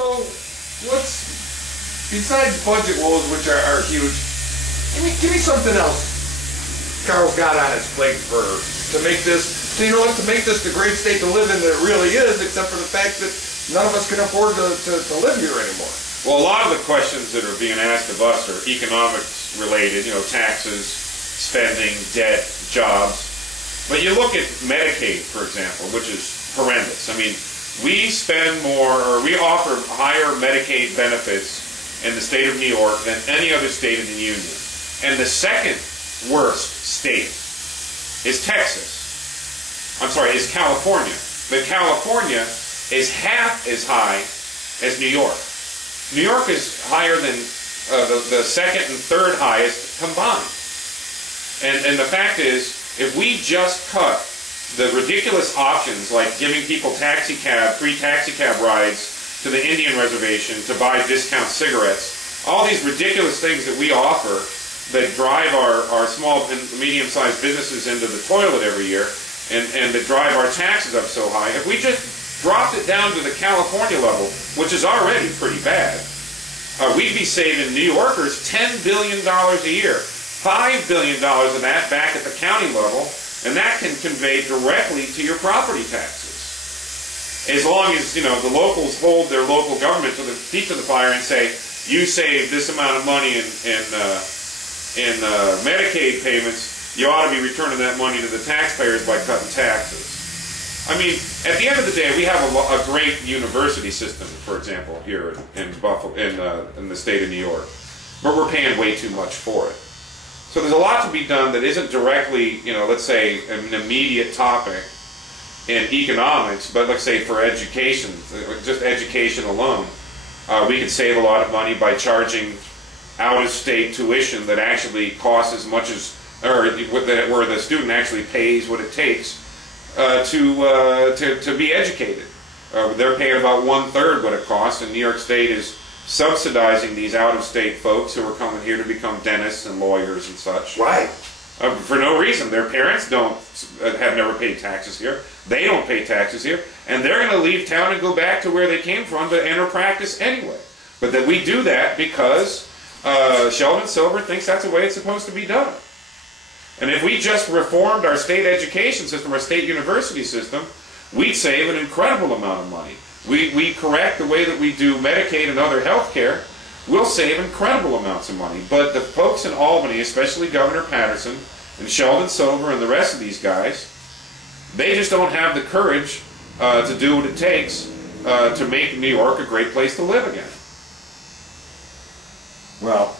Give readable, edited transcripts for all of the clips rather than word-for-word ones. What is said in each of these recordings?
So, besides budget woes, which are huge, give me something else Carl's got on his plate to make this, to make this the great state to live in that it really is, except for the fact that none of us can afford to live here anymore. Well, a lot of the questions that are being asked of us are economics related, taxes, spending, debt, jobs. But you look at Medicaid, for example, which is horrendous. I mean, we spend more, or we offer higher Medicaid benefits in the state of New York than any other state in the Union. And the second worst state is is California. But California is half as high as New York. New York is higher than the second and third highest combined. And the fact is, if we just cut the ridiculous options like giving people free taxi cab rides to the Indian reservation to buy discount cigarettes, all these ridiculous things that we offer that drive our small and medium-sized businesses into the toilet every year and that drive our taxes up so high, if we just dropped it down to the California level, which is already pretty bad, we'd be saving New Yorkers $10 billion a year. $5 billion of that back at the county level, and that can convey directly to your property taxes. As long as, the locals hold their local government to the feet to the fire and say, you saved this amount of money in Medicaid payments, you ought to be returning that money to the taxpayers by cutting taxes. I mean, at the end of the day, we have a great university system, for example, here in Buffalo, in the state of New York, but we're paying way too much for it. So there's a lot to be done that isn't directly, let's say, an immediate topic in economics, but let's say for education, just education alone, we could save a lot of money by charging out-of-state tuition that actually costs as much as, or where the student actually pays what it takes to be educated. They're paying about 1/3 what it costs, and New York State is subsidizing these out-of-state folks who are coming here to become dentists and lawyers and such. Right. For no reason. Their parents have never paid taxes here. They don't pay taxes here. And they're going to leave town and go back to where they came from to enter practice anyway. But that we do that because Sheldon Silver thinks that's the way it's supposed to be done. And if we just reformed our state education system, our state university system, we'd save an incredible amount of money. We correct the way that we do Medicaid and other health care, we'll save incredible amounts of money. But the folks in Albany, especially Governor Patterson and Sheldon Silver and the rest of these guys, they just don't have the courage to do what it takes to make New York a great place to live again. Well,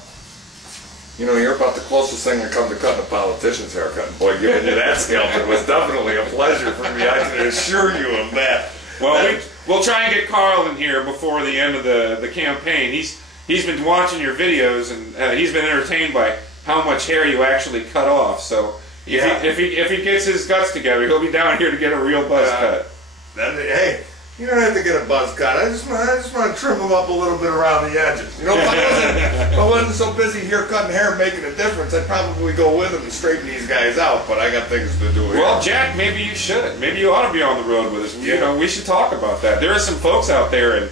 you're about the closest thing that comes to cutting a politician's haircut. And boy, giving you that scalp, it was definitely a pleasure for me. I can assure you of that. Well, we'll try and get Carl in here before the end of the campaign. He's been watching your videos, and he's been entertained by how much hair you actually cut off. So if he gets his guts together, he'll be down here to get a real buzz cut. Hey, you don't have to get a buzz cut. I just want to trim them up a little bit around the edges. If I wasn't so busy here cutting hair and making a difference, I'd probably go with him and straighten these guys out. But I got things to do here. Well, Jack, maybe you should. Maybe you ought to be on the road with us. Yeah. We should talk about that. There are some folks out there in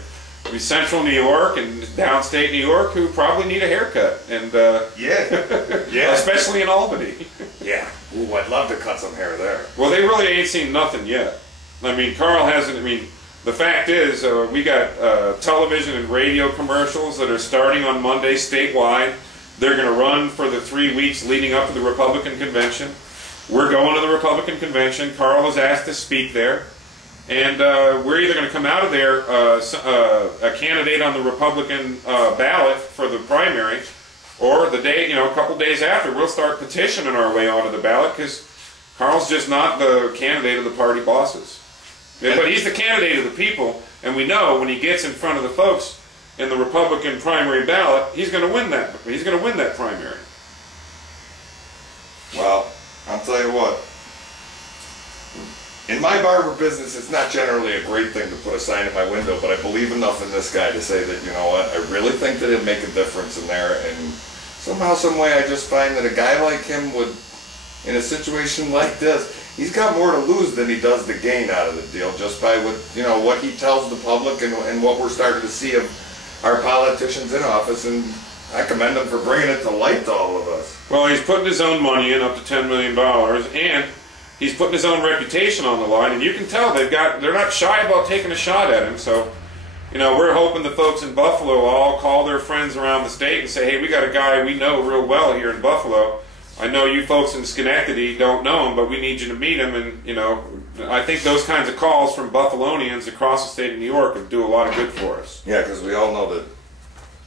central New York and downstate New York who probably need a haircut, and yeah, especially in Albany. Yeah. Ooh, I'd love to cut some hair there. Well, they really ain't seen nothing yet. I mean, Carl hasn't. I mean, the fact is, we got television and radio commercials that are starting on Monday statewide. They're going to run for the 3 weeks leading up to the Republican convention. We're going to the Republican convention. Carl was asked to speak there. And we're either going to come out of there a candidate on the Republican ballot for the primary, or the day, a couple days after, we'll start petitioning our way onto the ballot because Carl's just not the candidate of the party bosses. But he's the candidate of the people, and we know when he gets in front of the folks in the Republican primary ballot, he's going to win that. He's going to win that primary. Well, I'll tell you what. In my barber business, it's not generally a great thing to put a sign in my window, but I believe enough in this guy to say that, you know what, I really think that it'd make a difference in there, and somehow, some way, I just find that a guy like him would, in a situation like this, he's got more to lose than he does to gain out of the deal, just by what he tells the public and what we're starting to see of our politicians in office. And I commend him for bringing it to light to all of us. Well, he's putting his own money in, up to $10 million, and he's putting his own reputation on the line. And you can tell they're not shy about taking a shot at him. So, we're hoping the folks in Buffalo will all call their friends around the state and say, hey, we got a guy we know real well here in Buffalo. I know you folks in Schenectady don't know him, but we need you to meet him. And, I think those kinds of calls from Buffalonians across the state of New York would do a lot of good for us. Yeah, because we all know that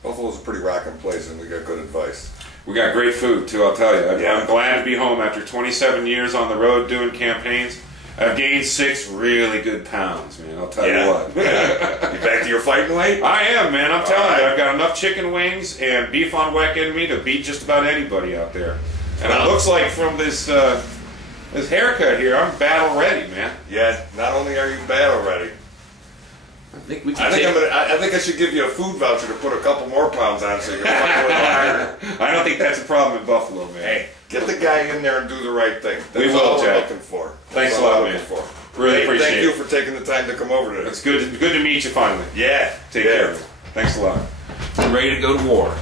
Buffalo's a pretty rocking place, and we got good advice. We got great food, too, I'll tell you. I'm glad to be home after 27 years on the road doing campaigns. I've gained 6 really good pounds, man, I'll tell you what. You back to your fighting weight? I am, man, I'm telling you. I've got enough chicken wings and beef on weck in me to beat just about anybody out there. And it looks like from this haircut here, I'm battle ready, man. Yeah, not only are you battle ready, I think we can I think I should give you a food voucher to put a couple more pounds on so you can fight a little harder. I don't think that's a problem in Buffalo, man. Hey, get the guy in there and do the right thing. That's we will, all we're Jack. looking for. Thanks a lot, man. Really appreciate it. Thank you for taking the time to come over today. It's good to meet you finally. Yeah. Take care. Thanks a lot. I'm ready to go to war.